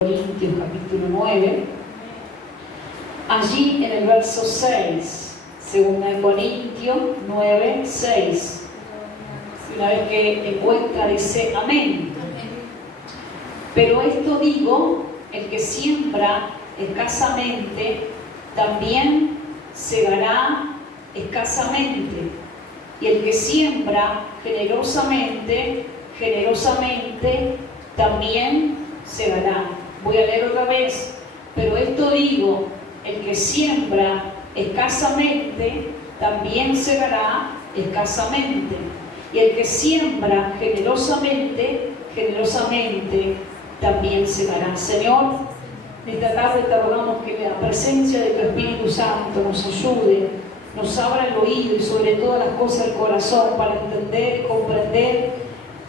Corintios capítulo 9, allí en el verso 6, 2 Corintios 9, 6. Una vez que encuentra dice amén. Pero esto digo, el que siembra escasamente, también segará escasamente. Y el que siembra generosamente, generosamente también segará. Voy a leer otra vez. Pero esto digo, el que siembra escasamente, también segará escasamente. Y el que siembra generosamente, generosamente también segará. Señor, esta tarde te rogamos que la presencia de tu Espíritu Santo nos ayude, nos abra el oído y sobre todas las cosas el corazón para entender y comprender,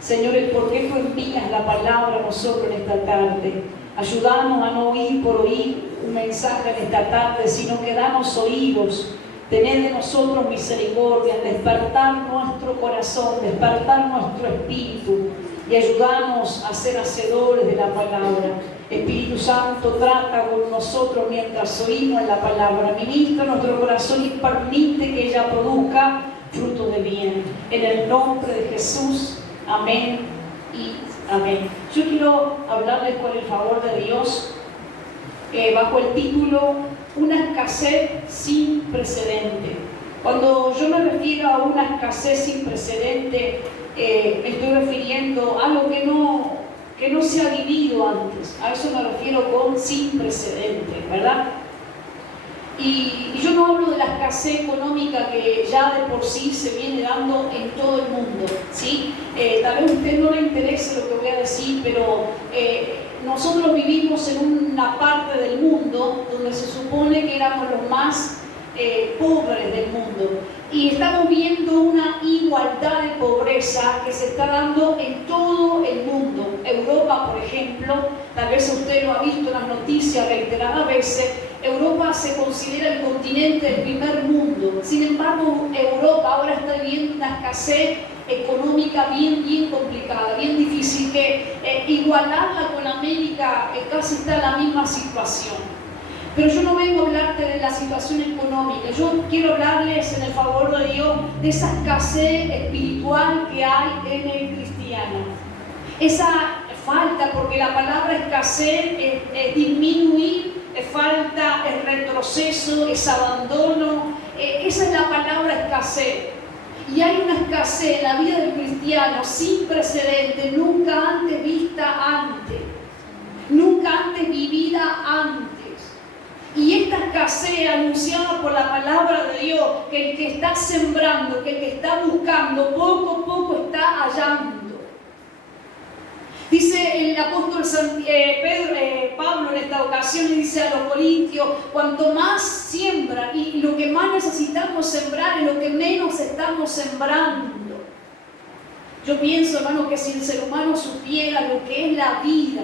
Señor, el por qué tú envías la palabra a nosotros en esta tarde. Ayúdanos a no oír por oír un mensaje en esta tarde, sino que danos oídos. Tened de nosotros misericordia, despertar nuestro corazón, despertar nuestro espíritu y ayudarnos a ser hacedores de la palabra. Espíritu Santo, trata con nosotros mientras oímos la palabra. Ministra nuestro corazón y permite que ella produzca fruto de bien. En el nombre de Jesús, amén y amén. Yo quiero hablarles con el favor de Dios bajo el título Una escasez sin precedente. Cuando yo me refiero a una escasez sin precedente, me estoy refiriendo a algo que no se ha vivido antes. A eso me refiero con sin precedente, ¿verdad? Y yo no hablo de la escasez económica que ya de por sí se viene dando en todo el mundo, ¿sí? Tal vez a usted no le interese lo que voy a decir, pero nosotros vivimos en una parte del mundo donde se supone que éramos los más pobres del mundo. Y estamos viendo una igualdad de pobreza que se está dando en todo el mundo. Europa, por ejemplo, tal vez usted lo ha visto en las noticias reiteradas veces, Europa se considera el continente del primer mundo. Sin embargo, Europa ahora está viviendo una escasez económica bien complicada, bien difícil, que igualarla con América casi está en la misma situación. Pero yo no vengo a hablarte de la situación económica, yo quiero hablarles en el favor de Dios de esa escasez espiritual que hay en el cristiano. Esa falta, porque la palabra escasez es disminuir, es falta, es retroceso, es abandono, esa es la palabra escasez. Y hay una escasez en la vida del cristiano sin precedente, nunca antes vista antes, nunca antes vivida antes. Y esta escasez anunciada por la palabra de Dios, que el que está sembrando, que el que está buscando, poco a poco está hallando. Dice el apóstol Pablo en esta ocasión, le dice a los corintios, cuanto más siembra, y lo que más necesitamos sembrar es lo que menos estamos sembrando. Yo pienso, hermano, que si el ser humano supiera lo que es la vida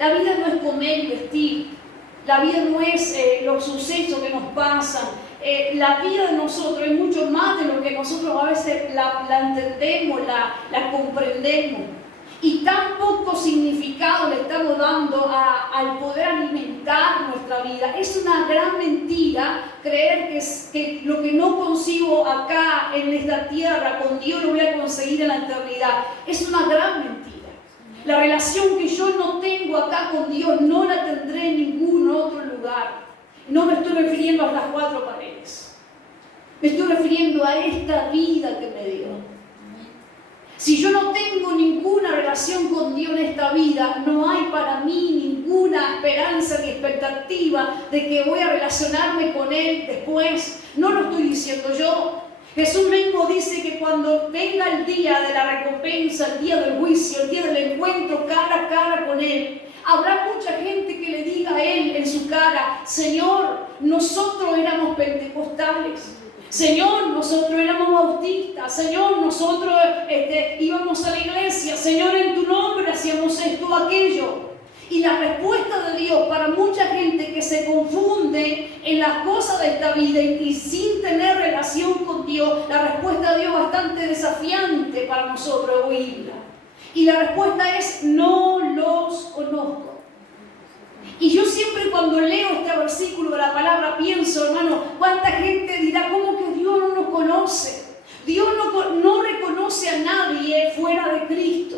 no es comer y vestir. La vida no es los sucesos que nos pasan. La vida de nosotros es mucho más de lo que nosotros a veces la entendemos, la comprendemos. Y tan poco significado le estamos dando al poder alimentar nuestra vida. Es una gran mentira creer que lo que no consigo acá en esta tierra con Dios lo voy a conseguir en la eternidad. Es una gran mentira. La relación que yo no tengo acá con Dios no la tendré en ningún otro lugar. No me estoy refiriendo a las cuatro paredes. Me estoy refiriendo a esta vida que me dio. Si yo no tengo ninguna relación con Dios en esta vida, no hay para mí ninguna esperanza ni expectativa de que voy a relacionarme con Él después. No lo estoy diciendo yo. Jesús mismo dice que cuando venga el día de la recompensa, el día del juicio, el día del encuentro cara a cara con Él, habrá mucha gente que le diga a Él en su cara, Señor, nosotros éramos pentecostales. Señor, nosotros éramos bautistas. Señor, nosotros íbamos a la iglesia. Señor, en tu nombre hacíamos esto o aquello. Y la respuesta de Dios para mucha gente que se confunde en las cosas de esta vida y sin tener relación con Dios, la respuesta de Dios es bastante desafiante para nosotros oírla. Y la respuesta es: no los conozco. Y yo siempre cuando leo este versículo de la palabra pienso, hermano, cuánta gente dirá, ¿cómo que Dios no nos conoce? Dios no reconoce a nadie fuera de Cristo.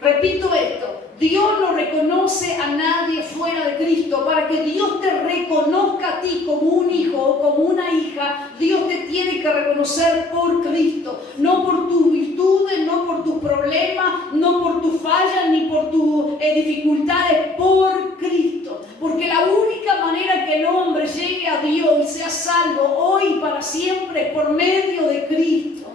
Repito esto, Dios no reconoce a nadie fuera de Cristo. Para que Dios te reconozca a ti como un hijo o como una hija, Dios te tiene que reconocer por Cristo. No por tus virtudes, no por tus problemas, no por tus fallas ni por tus dificultades, por Cristo. Porque la única manera que el hombre llegue a Dios y sea salvo hoy y para siempre es por medio de Cristo.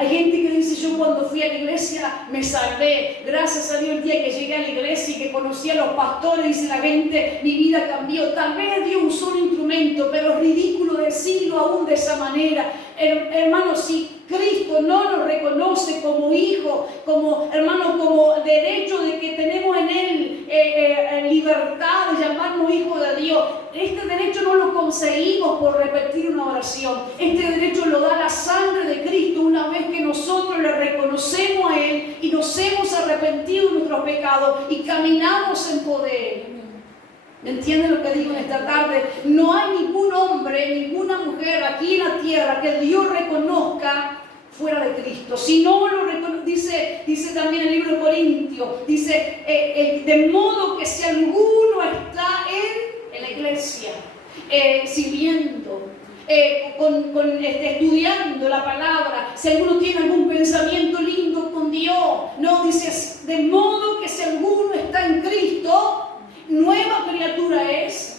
Hay gente que dice, yo cuando fui a la iglesia me salvé. Gracias a Dios el día que llegué a la iglesia y que conocí a los pastores, dice la gente, mi vida cambió. Tal vez Dios usó un instrumento, pero es ridículo decirlo aún de esa manera. Hermanos, si Cristo no nos reconoce como hijo, como hermanos, como derecho de que tenemos en Él libertad de llamarnos hijos de Dios, este derecho no lo conseguimos por repetir una oración. Este derecho lo da la sangre de Cristo una vez que nosotros le reconocemos a Él y nos hemos arrepentido de nuestros pecados y caminamos en poder. ¿Me entienden lo que digo en esta tarde? No hay ningún hombre, ninguna mujer aquí en la tierra que Dios reconozca fuera de Cristo. Si no lo reconoce, dice también el libro de Corintios, dice, de modo que si alguno está en la iglesia, sirviendo, estudiando la palabra, si alguno tiene algún pensamiento lindo con Dios, no, dice, de modo que si alguno está en Cristo, nueva criatura es.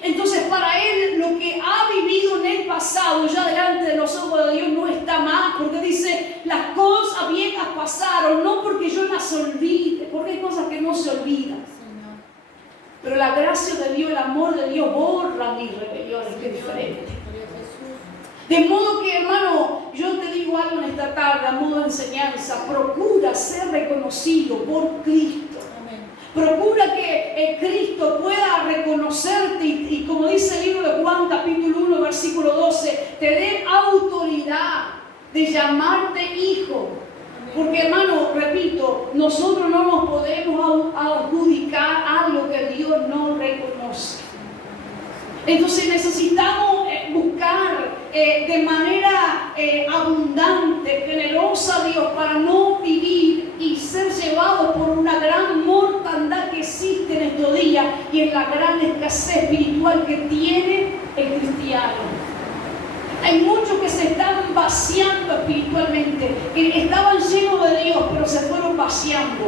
Entonces para él lo que ha vivido en el pasado ya delante de los ojos de Dios no está más, porque dice las cosas viejas pasaron, no porque yo las olvide, porque hay cosas que no se olvidan, pero la gracia de Dios, el amor de Dios borra mis rebeliones, que es diferente. De modo que, hermano, yo te digo algo en esta tarde a modo de enseñanza, procura ser reconocido por Cristo. Procura que Cristo pueda reconocerte y como dice el libro de Juan capítulo 1 versículo 12, te dé autoridad de llamarte hijo. Porque hermano, repito, nosotros no nos podemos adjudicar algo que Dios no reconoce. Entonces necesitamos buscar de manera abundante, generosa a Dios para no vivir y ser llevados por una gran mortandad que existe en estos días y en la gran escasez espiritual que tiene el cristiano. Hay muchos que se están vaciando espiritualmente, que estaban llenos de Dios, pero se fueron vaciando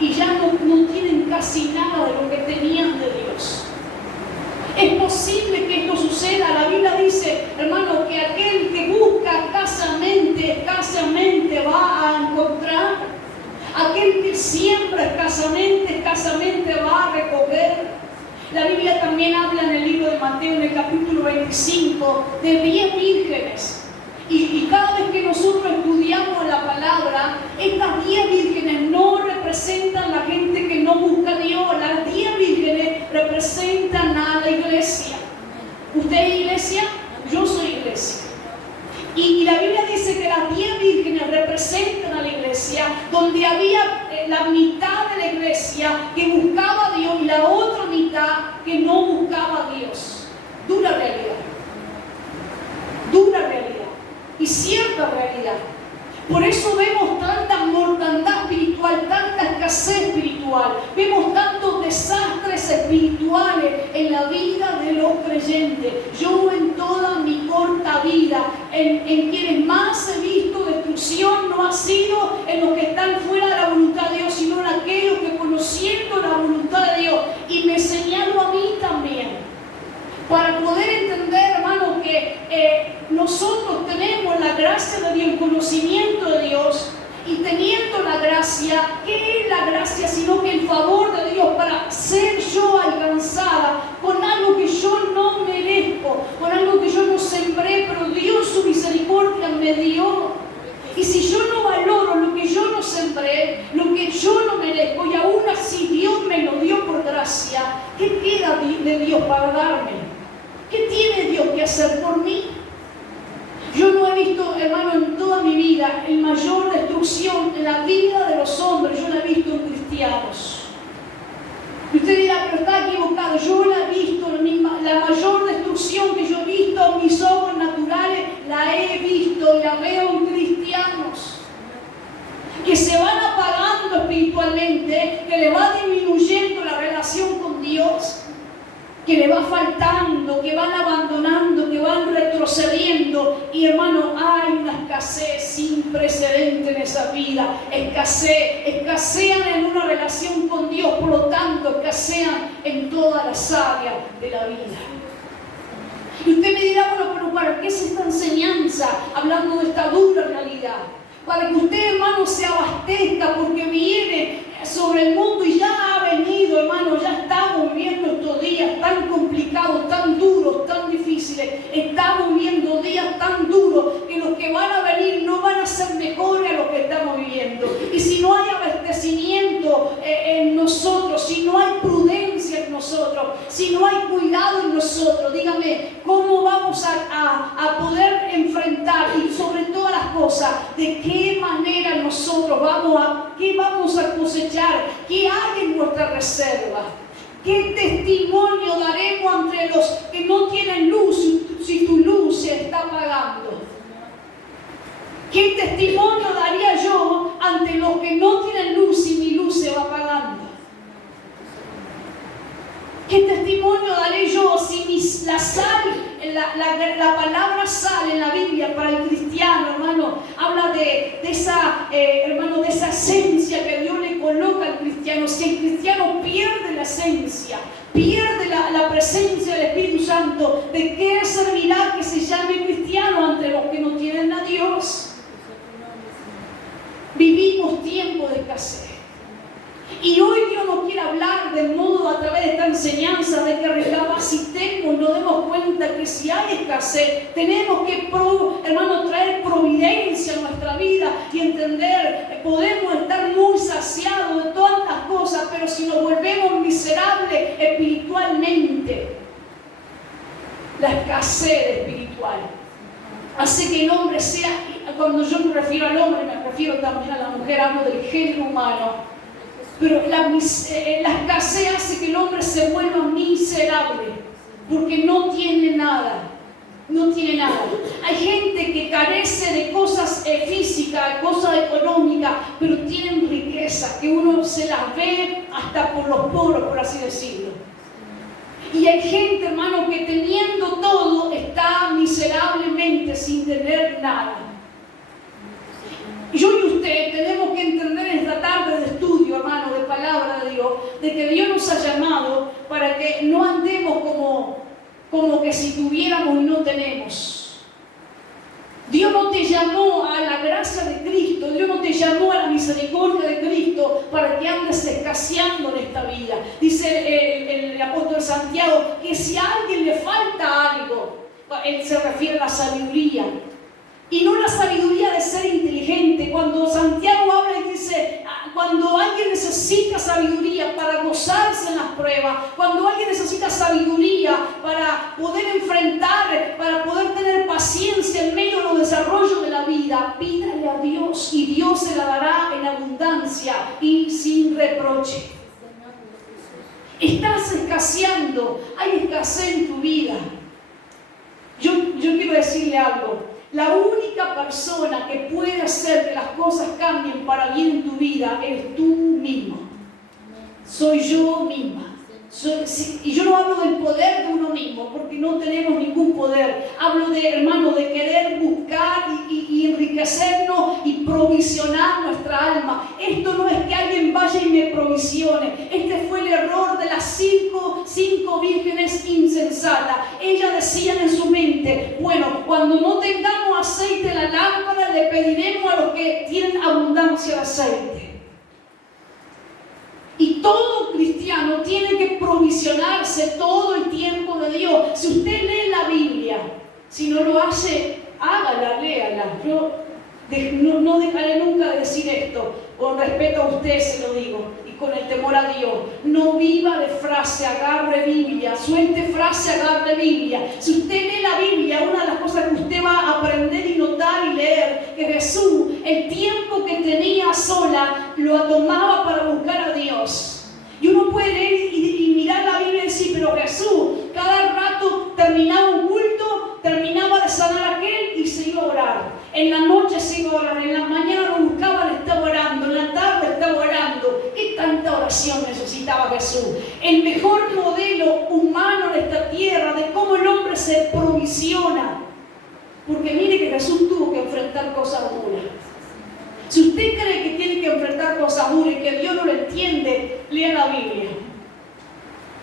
y ya no tienen casi nada de lo que tenían de Dios. Es posible que esto suceda. La Biblia dice, hermano, que aquel que busca escasamente va a encontrar. Aquel que siembra escasamente va a recoger. La Biblia también habla en el libro de Mateo, en el capítulo 25, de 10 vírgenes. Y cada vez que nosotros estudiamos la palabra, estas 10 vírgenes no representan la gente que no busca a Dios. Las 10 vírgenes representan a la iglesia. ¿Usted es iglesia? Yo soy iglesia. Y la Biblia dice que las 10 vírgenes representan a la iglesia, donde había la mitad de la iglesia que buscaba a Dios y la otra mitad que no buscaba a Dios. Dura realidad y cierta realidad. Por eso vemos tanta mortandad espiritual, tanta escasez espiritual, vemos tantos desastres espirituales en la vida de los creyentes. Yo en toda mi corta vida, en quienes más he visto destrucción, no ha sido en los que están fuera de la voluntad de Dios, sino en aquellos que conociendo la voluntad de Dios, y me señalo a mí también, para poder entender, hermano, que nosotros tenemos la gracia de Dios, el conocimiento de Dios, y teniendo la gracia, ¿qué es la gracia? Sino que el favor de Dios para ser yo alcanzada con algo que yo no merezco, con algo que yo no sembré, pero Dios su misericordia me dio. Y si yo no valoro lo que yo no sembré, lo que yo no merezco, y aún así Dios me lo dio por gracia, ¿qué queda de Dios para darme? ¿Qué tiene Dios que hacer por mí? Yo no he visto, hermano, en toda mi vida, el mayor destrucción en la vida de los hombres, yo la he visto en cristianos. Y usted dirá, pero está equivocado. Yo la he visto, la mayor destrucción que yo he visto en mis ojos naturales, la he visto y la veo en cristianos que se van apagando espiritualmente, que le va disminuyendo la relación con Dios, que le va faltando, que van abandonando, que van retrocediendo. Y hermano, hay una escasez sin precedente en esa vida. Escasean en una relación con Dios, por lo tanto, escasean en todas las áreas de la vida. Y usted me dirá, bueno, pero ¿para qué es esta enseñanza hablando de esta dura realidad? Para que usted, hermano, se abastezca, porque viene sobre el mundo y ya ha venido, hermano, ya estamos viviendo estos días tan complicados, tan duros, tan difíciles. Estamos viviendo días tan duros que los que van a venir no van a ser mejores a los que estamos viviendo. Y si no hay abastecimiento en nosotros, si no hay prudencia en nosotros, si no hay cuidado en nosotros, dígame, ¿cómo vamos a poder enfrentar, y sobre todas las cosas, de qué manera nosotros qué vamos a cosechar? ¿Qué hay en nuestra reserva? ¿Qué testimonio daremos entre los que no tienen luz si tu luz se está apagando? ¿Qué testimonio daría yo ante los que no tienen luz si mi luz se va apagando? ¿Qué testimonio daré yo si la sal, la palabra sal en la Biblia para el cristiano, hermano, habla de esa esencia que Dios le coloca al cristiano? Si el cristiano pierde la esencia, pierde la presencia del Espíritu Santo, ¿de qué servirá que se llame cristiano ante los que no tienen a Dios? Vivimos tiempos de escasez. Y hoy Dios nos quiere hablar de modo, a través de esta enseñanza, de que recapacitemos, nos demos cuenta que si hay escasez, tenemos que, hermano, traer providencia a nuestra vida y entender, podemos estar muy saciados de tantas cosas, pero si nos volvemos miserables espiritualmente, la escasez espiritual hace que el hombre sea, cuando yo me refiero al hombre, me refiero también a la mujer, hablo del género humano. Pero la escasez hace que el hombre se vuelva miserable, porque no tiene nada. No tiene nada. Hay gente que carece de cosas físicas, cosas económicas, pero tienen riqueza, que uno se las ve hasta por los poros, por así decirlo. Y hay gente, hermano, que teniendo todo, está miserablemente sin tener nada. Yo y usted tenemos que entender en esta tarde de estudio, hermano, de palabra de Dios, de que Dios nos ha llamado para que no andemos como que si tuviéramos y no tenemos. Dios no te llamó a la gracia de Cristo, Dios no te llamó a la misericordia de Cristo para que andes escaseando en esta vida. Dice el apóstol Santiago que si a alguien le falta algo, él se refiere a la sabiduría. Y no la sabiduría de ser inteligente. Cuando Santiago habla y dice, cuando alguien necesita sabiduría para gozarse en las pruebas, cuando alguien necesita sabiduría para poder enfrentar, para poder tener paciencia en medio de los desarrollos de la vida, pídale a Dios y Dios se la dará en abundancia y sin reproche. Estás escaseando, hay escasez en tu vida. Yo quiero decirle algo. La única persona que puede hacer que las cosas cambien para bien en tu vida eres tú mismo. Soy yo misma. Y yo no hablo del poder de uno mismo, porque no tenemos ningún poder. Hablo de, hermano, de querer buscar y enriquecernos y provisionar nuestra alma. Esto no es que alguien vaya y me provisione. Este fue el error de las cinco vírgenes insensatas. Ellas decían en su mente, bueno, cuando no tengamos aceite en la lámpara, le pediremos a los que tienen abundancia de aceite. Y todo cristiano tiene que provisionarse todo el tiempo de Dios. Si usted lee la Biblia, si no lo hace, hágala, léala. Yo no dejaré nunca de decir esto. Con respeto a usted se lo digo. Y con el temor a Dios. No viva de frase, agarre Biblia. Suelte frase, agarre Biblia. Si usted lee la Biblia, una de las cosas que usted va a aprender y notar y leer, que Jesús, el tiempo que tenía sola, lo tomaba para buscar a Dios. Y uno puede leer y terminaba un culto, terminaba de sanar aquel y se iba a orar. En la noche se iba a orar, en la mañana lo buscaban, estaba orando, en la tarde estaba orando. ¿Qué tanta oración necesitaba Jesús? El mejor modelo humano de esta tierra, de cómo el hombre se provisiona. Porque mire que Jesús tuvo que enfrentar cosas duras. Si usted cree que tiene que enfrentar cosas duras y que Dios no lo entiende, lea la Biblia.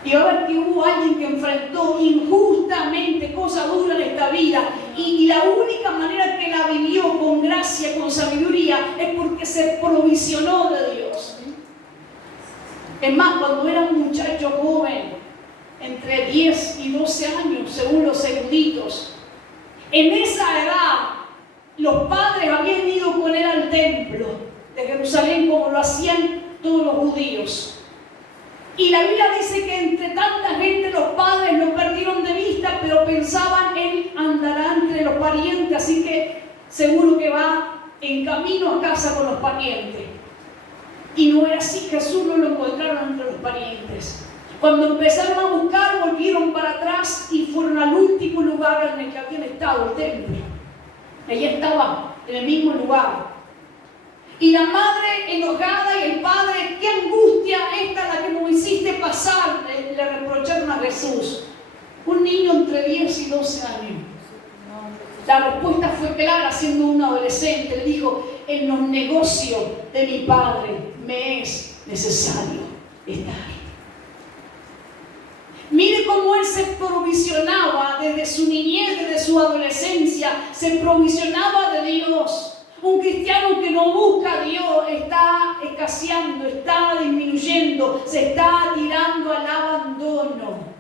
Y va a ver que hubo alguien que enfrentó injustamente cosas duras en esta vida. Y la única manera que la vivió con gracia, con sabiduría, es porque se provisionó de Dios. Es más, cuando era un muchacho joven, entre 10 y 12 años, según los eruditos, en esa edad, los padres habían ido con él al templo de Jerusalén, como lo hacían todos los judíos. Y la Biblia dice que entre tanta gente los padres lo perdieron de vista, pero pensaban, él andará entre los parientes, así que seguro que va en camino a casa con los parientes. Y no era así, Jesús no lo encontraron entre los parientes. Cuando empezaron a buscar, volvieron para atrás y fueron al último lugar en el que habían estado, el templo. Allí estaba, en el mismo lugar. Y la madre enojada y el padre, qué angustia esta la que nos hiciste pasar, le reprocharon a Jesús. Un niño entre 10 y 12 años. La respuesta fue clara, siendo un adolescente. Le dijo, en los negocios de mi padre me es necesario estar. Mire cómo él se provisionaba desde su niñez, desde su adolescencia, se provisionaba de Dios. Un cristiano que no busca a Dios está escaseando, está disminuyendo, se está tirando al abandono.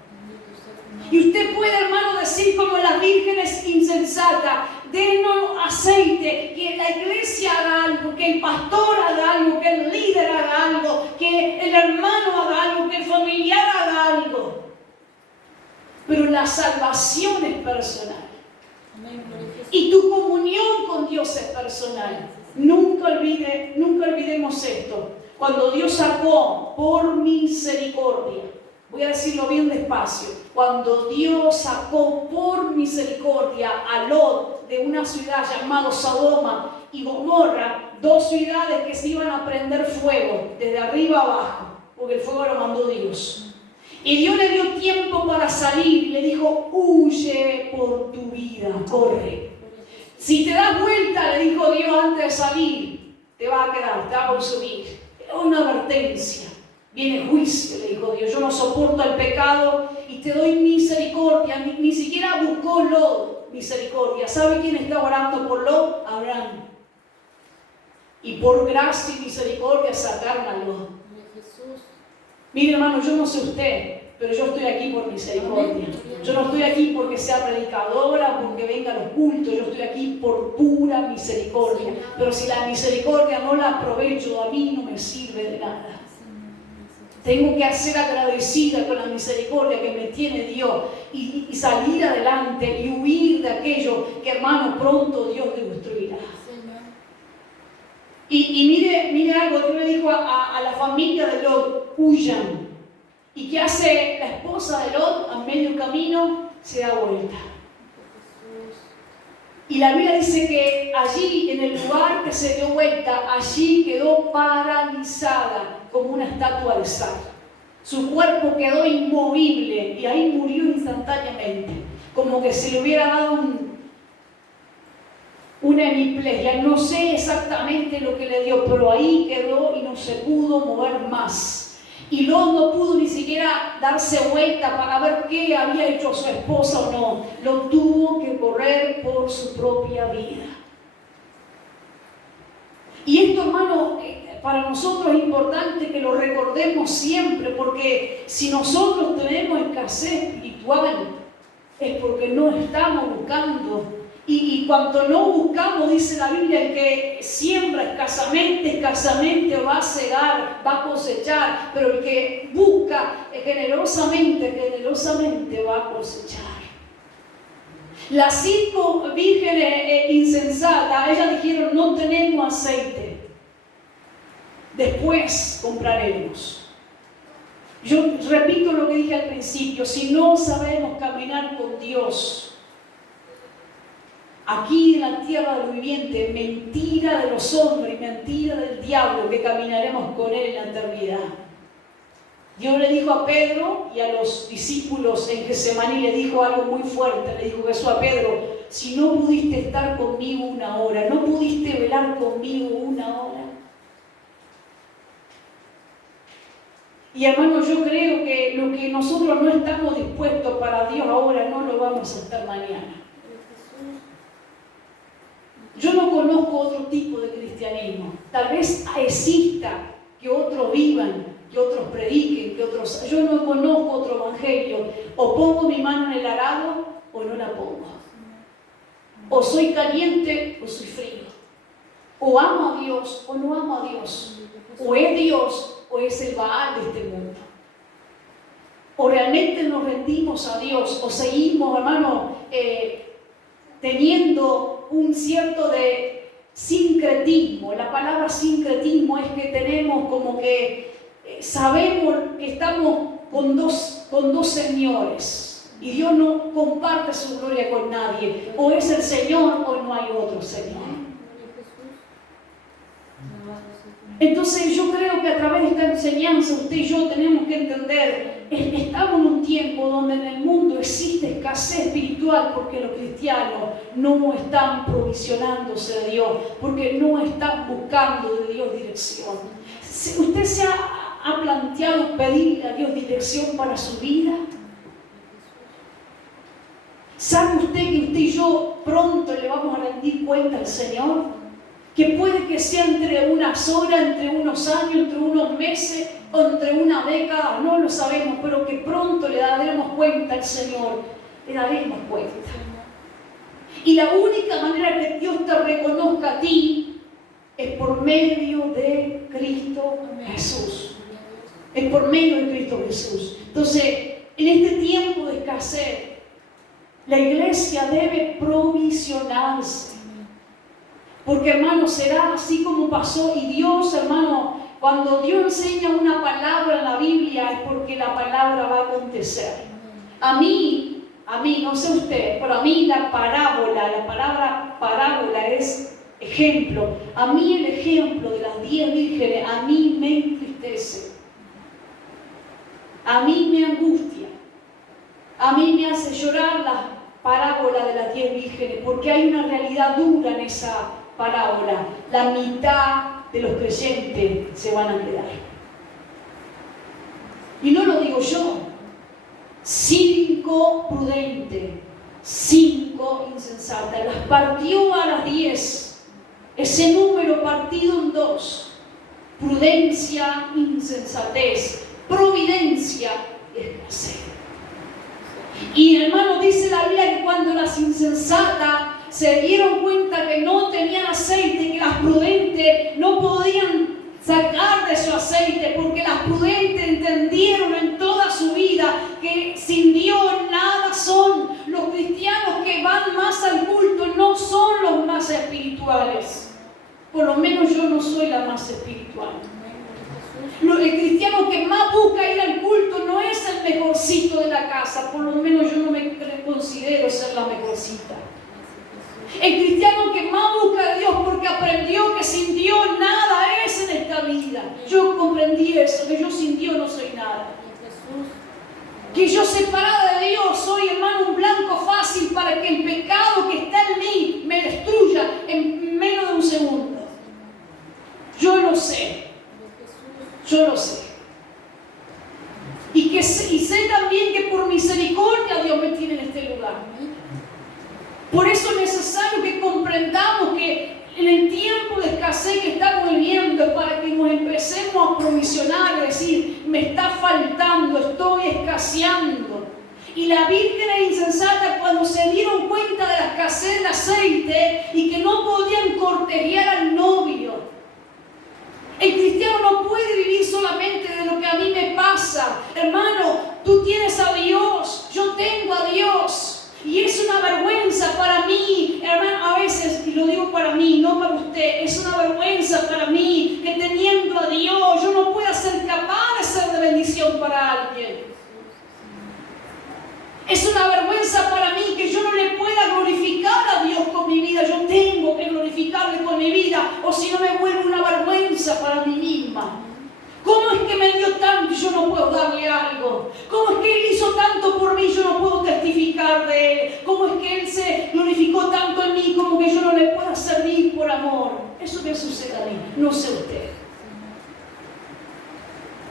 Y usted puede, hermano, decir como las vírgenes insensatas, denos aceite, que la iglesia haga algo, que el pastor haga algo, que el líder haga algo, que el hermano haga algo, que el familiar haga algo. Pero la salvación es personal. Y tu comunión con Dios es personal. Nunca olvidemos esto. Cuando Dios sacó por misericordia, voy a decirlo bien despacio, cuando Dios sacó por misericordia a Lot de una ciudad llamada Sodoma y Gomorra, dos ciudades que se iban a prender fuego desde arriba abajo, porque el fuego lo mandó Dios. Y Dios le dio tiempo para salir y le dijo, huye por tu vida, corre. Si te das vuelta, le dijo Dios antes de salir, te va a quedar, te va a consumir. Era una advertencia. Viene juicio, le dijo Dios. Yo no soporto el pecado y te doy misericordia. Ni siquiera buscó Lot misericordia. ¿Sabe quién está orando por Lot? Abraham. Y por gracia y misericordia sacaron a Lot. Mire, hermano, yo no sé usted, pero yo estoy aquí por misericordia. Yo no estoy aquí porque sea predicadora, porque venga a los cultos. Yo estoy aquí por pura misericordia. Pero si la misericordia no la aprovecho, a mí no me sirve de nada. Tengo que ser agradecida con la misericordia que me tiene Dios y salir adelante y huir de aquello que, hermano, pronto Dios destruirá. Y mire algo, Dios le dijo a la familia de Lot, huyan. ¿Y qué hace la esposa de Lot? A medio camino se da vuelta. Y la Biblia dice que allí, en el lugar que se dio vuelta, allí quedó paralizada como una estatua de sal. Su cuerpo quedó inmovible y ahí murió instantáneamente, como que se le hubiera dado una hemiplegia. No sé exactamente lo que le dio, pero ahí quedó y no se pudo mover más. Y Lot no pudo ni siquiera darse vuelta para ver qué había hecho su esposa o no. Lot tuvo que correr por su propia vida. Y esto, hermano, para nosotros es importante que lo recordemos siempre, porque si nosotros tenemos escasez espiritual, es porque no estamos buscando. Y cuando no buscamos, dice la Biblia, el que siembra escasamente va a segar, va a cosechar, pero el que busca generosamente va a cosechar. Las 5 vírgenes insensatas, ellas dijeron, no tenemos aceite, después compraremos. Yo repito lo que dije al principio, si no sabemos caminar con Dios, aquí en la tierra de los vivientes, mentira de los hombres, mentira del diablo, que caminaremos con Él en la eternidad. Dios le dijo a Pedro y a los discípulos en Getsemaní, le dijo algo muy fuerte, le dijo Jesús a Pedro: si no pudiste estar conmigo una hora, no pudiste velar conmigo una hora. Y hermanos, yo creo que lo que nosotros no estamos dispuestos para Dios ahora, no lo vamos a estar mañana. Yo no conozco otro tipo de cristianismo. Tal vez exista que otros vivan, que otros prediquen, que otros... Yo no conozco otro evangelio. O pongo mi mano en el arado o no la pongo. O soy caliente o soy frío. O amo a Dios o no amo a Dios. O es Dios o es el Baal de este mundo. O realmente nos rendimos a Dios o seguimos, hermano, teniendo un cierto de sincretismo. La palabra sincretismo es que tenemos como que sabemos que estamos con dos señores y Dios no comparte su gloria con nadie. O es el Señor o no hay otro Señor. Entonces yo creo que a través de esta enseñanza usted y yo tenemos que entender, estamos en un tiempo donde en el mundo existe escasez espiritual porque los cristianos no están provisionándose de Dios, porque no están buscando de Dios dirección. ¿Usted se ha planteado pedirle a Dios dirección para su vida? ¿Sabe usted que usted y yo pronto le vamos a rendir cuenta al Señor? Que puede que sea entre unas horas, entre unos años, entre unos meses o entre una década, no lo sabemos, pero que pronto le daremos cuenta al Señor, le daremos cuenta. Y la única manera que Dios te reconozca a ti es por medio de Cristo Jesús. Es por medio de Cristo Jesús. Entonces, en este tiempo de escasez, la iglesia debe provisionarse. Porque, hermano, será así como pasó. Y Dios, hermano, cuando Dios enseña una palabra en la Biblia es porque la palabra va a acontecer. A mí, no sé usted, pero a mí la palabra parábola es ejemplo. A mí el ejemplo de las 10 vírgenes, a mí me entristece. A mí me angustia. A mí me hace llorar la parábola de las 10 vírgenes, porque hay una realidad dura en esa parábola. La mitad de los creyentes se van a quedar. Y no lo digo yo. 5 prudentes, 5 insensatas. Las partió a las 10. Ese número partido en 2. Prudencia, insensatez. Providencia y escasez. Y hermano, dice la Biblia que cuando las insensatas se dieron cuenta que no tenían aceite, que las prudentes no podían sacar de su aceite, porque las prudentes entendieron en toda su vida que sin Dios nada son. Los cristianos que van más al culto no son los más espirituales. Por lo menos yo no soy la más espiritual. El cristiano que más busca ir al culto no es el mejorcito de la casa. Por lo menos yo no me considero ser la mejorcita. El cristiano que más busca a Dios porque aprendió que sin Dios nada es en esta vida. Yo comprendí eso, que yo sin Dios no soy nada. Que yo separada de Dios soy, hermano, un blanco fácil para que el pecado que está en mí me destruya en menos de un segundo. Yo lo sé. Yo lo sé. Y sé también que por misericordia Dios me tiene en este lugar. Por eso es necesario que comprendamos que en el tiempo de escasez que estamos viviendo, para que nos empecemos a provisionar, es decir, me está faltando, estoy escaseando. Y la virgen insensata, cuando se dieron cuenta de la escasez de aceite y que no podían cortejar al novio, el cristiano no puede vivir solamente de lo que a mí me pasa. Hermano, tú tienes a Dios, yo tengo a Dios. Y es una vergüenza para mí, hermano, a veces, y lo digo para mí, no para usted, es una vergüenza para mí que teniendo a Dios yo no pueda ser capaz de ser de bendición para glorificarle con mi vida, o si no me vuelvo una vergüenza para mí misma. ¿Cómo es que me dio tanto y yo no puedo darle algo? ¿Cómo es que Él hizo tanto por mí y yo no puedo testificar de Él? ¿Cómo es que Él se glorificó tanto en mí como que yo no le pueda servir por amor? Eso me sucede a mí, no sé usted.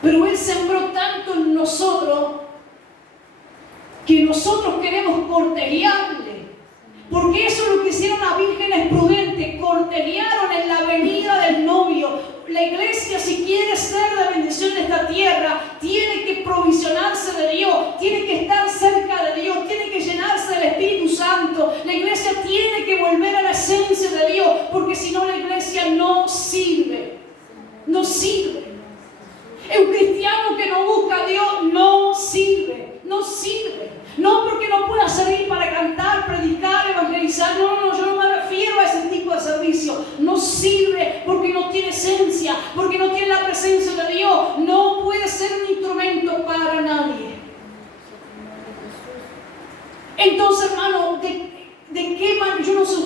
Pero Él sembró tanto en nosotros que nosotros queremos cortejarle. Porque eso es lo que hicieron las vírgenes prudentes, cortejaron en la venida del novio. La iglesia, si quiere ser de bendición en esta tierra, tiene que provisionarse de Dios, tiene que estar cerca de Dios, tiene que llenarse del Espíritu Santo. La iglesia tiene que volver a la esencia de Dios, porque si no la iglesia no sirve. No sirve. Un cristiano que no busca a Dios no sirve. No sirve. No porque no pueda servir para cantar, predicar, evangelizar. No, yo no me refiero a ese tipo de servicio. No sirve porque no tiene esencia, porque no tiene la presencia de Dios. No puede ser un instrumento para nadie. Entonces, hermano, ¿de qué manera? Yo no sé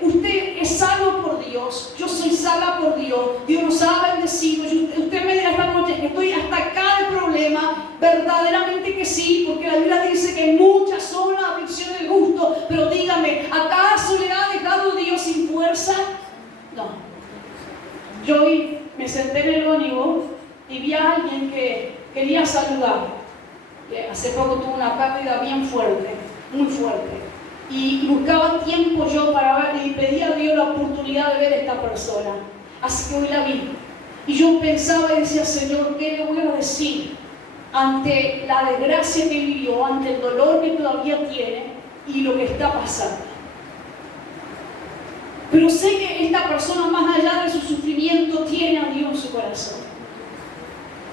usted es salvo por Dios, yo soy salva por Dios, Dios nos ha bendecido. Usted me dirá esta noche que estoy hasta acá de problema, verdaderamente que sí, porque la Biblia dice que muchas son las aflicciones del justo, pero dígame, ¿acaso le ha dejado Dios sin fuerza? No. Yo hoy me senté en el ómnibus y vi a alguien que quería saludar, que hace poco tuvo una pérdida bien fuerte, muy fuerte. Y buscaba tiempo yo para ver y pedía a Dios la oportunidad de ver a esta persona. Así que hoy la vi. Y yo pensaba y decía, Señor, ¿qué le voy a decir ante la desgracia que vivió, ante el dolor que todavía tiene y lo que está pasando? Pero sé que esta persona, más allá de su sufrimiento, tiene a Dios en su corazón.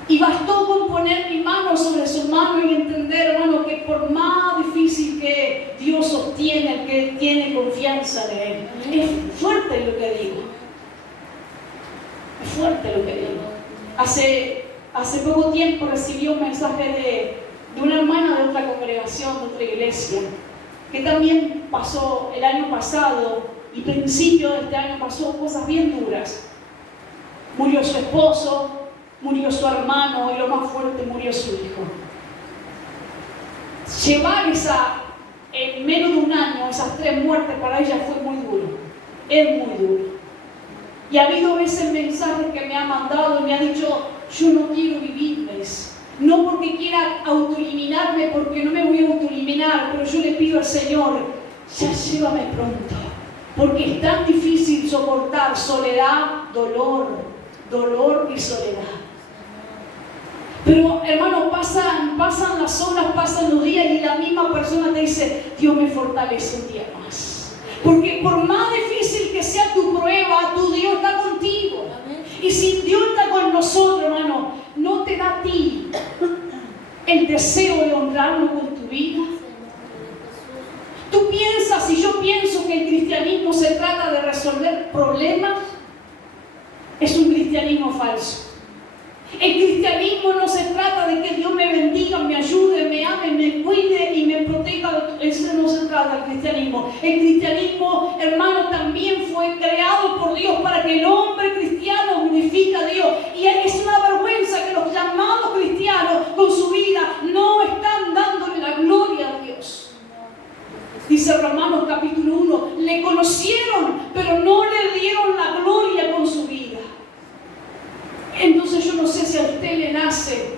Y bastó con poner mi mano sobre su mano y entender, hermano, que por más difícil que Dios sostiene, el que tiene confianza en Él. Es fuerte lo que digo. Es fuerte lo que digo. Hace poco tiempo recibí un mensaje de una hermana de otra congregación, de otra iglesia, que también pasó el año pasado y principio de este año pasó cosas bien duras. Murió su esposo, murió su hermano y lo más fuerte, murió su hijo. Llevar en menos de un año, esas 3 muertes para ella fue muy duro. Es muy duro. Y ha habido veces mensajes que me ha mandado y me ha dicho, yo no quiero vivirles. No porque quiera autoeliminarme, porque no me voy a autoeliminar, pero yo le pido al Señor, ya llévame pronto. Porque es tan difícil soportar soledad, dolor y soledad. Pero hermano, pasan las horas, pasan los días y la misma persona te dice, Dios me fortalece un día más. Porque por más difícil que sea tu prueba, tu Dios está contigo. Y si Dios está con nosotros, hermano, ¿no te da a ti el deseo de honrarlo con tu vida? Tú piensas, y yo pienso que el cristianismo se trata de resolver problemas, es un cristianismo falso. El cristianismo no se trata de que Dios me bendiga, me ayude, me ame, me cuide y me proteja. Eso no se trata del cristianismo. El cristianismo, hermano, también fue creado por Dios para que el hombre cristiano glorifique a Dios. Y es una vergüenza que los llamados cristianos con su vida no están dándole la gloria a Dios. Dice Romanos capítulo 1, le conocieron, pero no le dieron la gloria con su vida. Entonces yo no sé si a usted le nace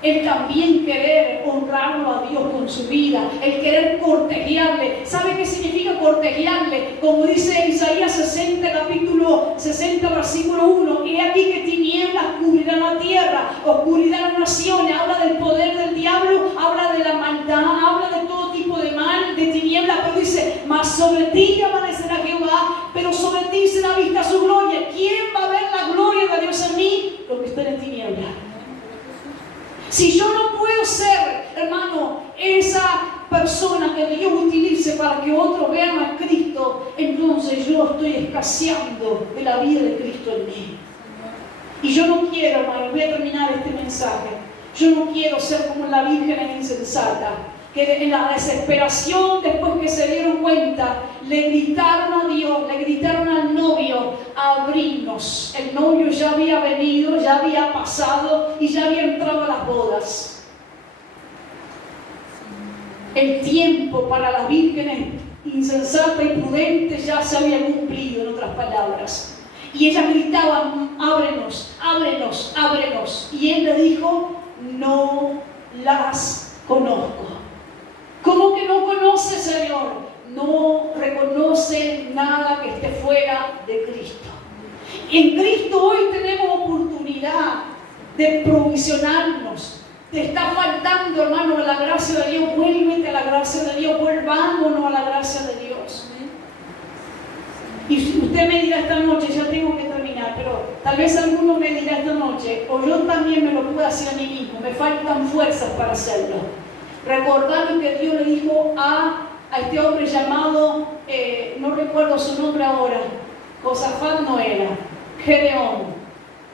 el también querer honrarlo a Dios con su vida, el querer cortejarle. ¿Sabe qué significa cortejarle? Como dice Isaías 60, capítulo 60, versículo 1, he aquí que tinieblas cubrirán la tierra, oscuridad las naciones. Habla del poder del diablo, habla de la maldad, habla de todo tipo de mal, de tinieblas, pero dice, mas sobre ti amanecerá Jehová, pero sobre ti será vista su gloria. ¿Quién va a ver la gloria de Dios en mí? Los que están en tinieblas. Si yo no puedo ser, hermano, esa persona que Dios utilice para que otros vean a Cristo, entonces yo estoy escaseando de la vida de Cristo en mí. Y yo no quiero, hermano, voy a terminar este mensaje, yo no quiero ser como la virgen insensata, que en la desesperación, después que se dieron cuenta, le gritaron a Dios, le gritaron al novio, abrirnos. El novio ya había venido, ya había pasado y ya había entrado a las bodas. El tiempo para las vírgenes insensatas y prudentes ya se había cumplido, en otras palabras. Y ellas gritaban, ábrenos, ábrenos, ábrenos. Y él le dijo, no las conozco. ¿Cómo que no conoce, Señor? No reconoce nada que esté fuera de Cristo. En Cristo hoy tenemos oportunidad de provisionarnos. Te está faltando, hermano, la gracia de Dios. Vuélvete a la gracia de Dios. Volvámonos a la gracia de Dios. Y usted me dirá esta noche, ya tengo que terminar, pero tal vez alguno me dirá esta noche, o yo también me lo puedo hacer a mí mismo, me faltan fuerzas para hacerlo. Recordar lo que Dios le dijo a este hombre llamado, no recuerdo su nombre ahora, Josafat no era, Gedeón.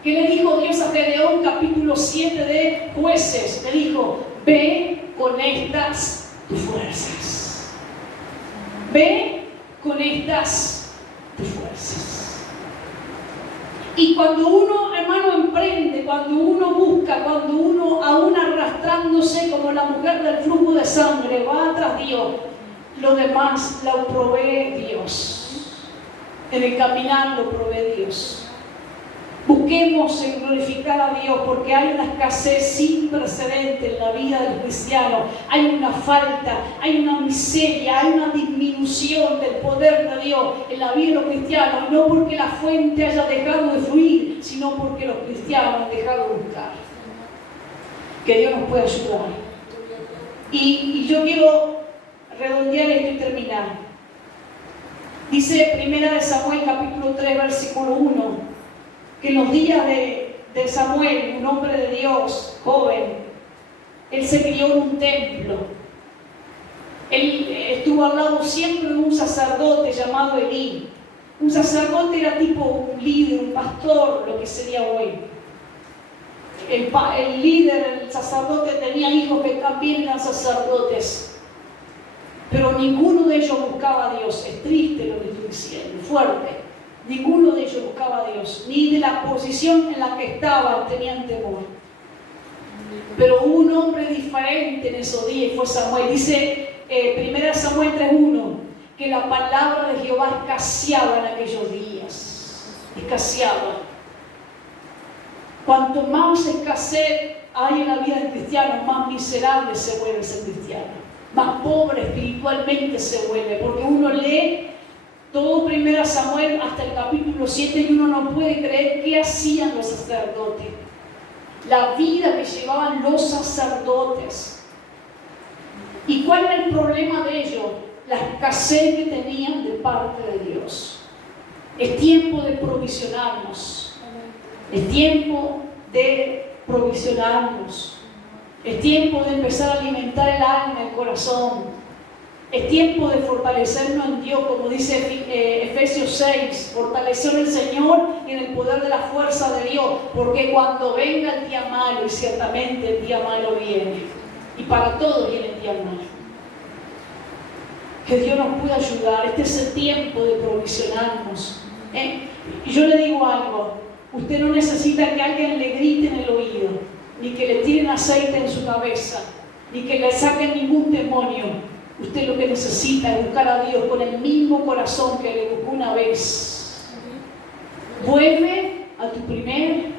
¿Qué le dijo Dios a Gedeón? Capítulo 7 de Jueces. Le dijo, ve con estas tus fuerzas. Ve con estas tus fuerzas. Y cuando uno, hermano, emprende, cuando uno busca, cuando uno aún arrastrándose como la mujer del flujo de sangre va tras Dios, lo demás lo provee Dios. En el caminar lo provee Dios. Busquemos en glorificar a Dios, porque hay una escasez sin precedente en la vida del cristiano. Hay una falta, hay una miseria, hay una disminución del poder de Dios en la vida de los cristianos. No porque la fuente haya dejado de fluir, sino porque los cristianos han dejado de buscar. Que Dios nos pueda ayudar. Y yo quiero redondear esto y terminar. Dice 1 Samuel capítulo 3 versículo 1. Que en los días de Samuel, un hombre de Dios, joven, él se crió en un templo. Él estuvo al lado siempre de un sacerdote llamado Elí. Un sacerdote era tipo un líder, un pastor, lo que sería hoy. El líder, el sacerdote, tenía hijos que también eran sacerdotes. Pero ninguno de ellos buscaba a Dios. Es triste lo que estoy diciendo, fuerte. Ninguno de ellos buscaba a Dios, ni de la posición en la que estaban tenían temor. Pero hubo un hombre diferente en esos días y fue Samuel. Dice 1 Samuel 3:1 que la palabra de Jehová escaseaba en aquellos días. Escaseaba. Cuanto más escasez hay en la vida del cristiano, más miserable se vuelve ese cristiano. Más pobre espiritualmente se vuelve, porque uno lee todo 1 Samuel hasta el capítulo 7 y uno no puede creer qué hacían los sacerdotes. La vida que llevaban los sacerdotes. ¿Y cuál era el problema de ellos? La escasez que tenían de parte de Dios. Es tiempo de provisionarnos. Es tiempo de provisionarnos. Es tiempo de empezar a alimentar el alma, el corazón. Es tiempo de fortalecernos en Dios, como dice Efesios 6, fortalecer en el Señor y en el poder de la fuerza de Dios, porque cuando venga el día malo, y ciertamente el día malo viene, y para todos viene el día malo, que Dios nos pueda ayudar. Este es el tiempo de provisionarnos. Y yo le digo algo, usted no necesita que alguien le grite en el oído, ni que le tiren aceite en su cabeza, ni que le saquen ningún demonio. Usted lo que necesita es buscar a Dios con el mismo corazón que le buscó una vez. Vuelve a tu primer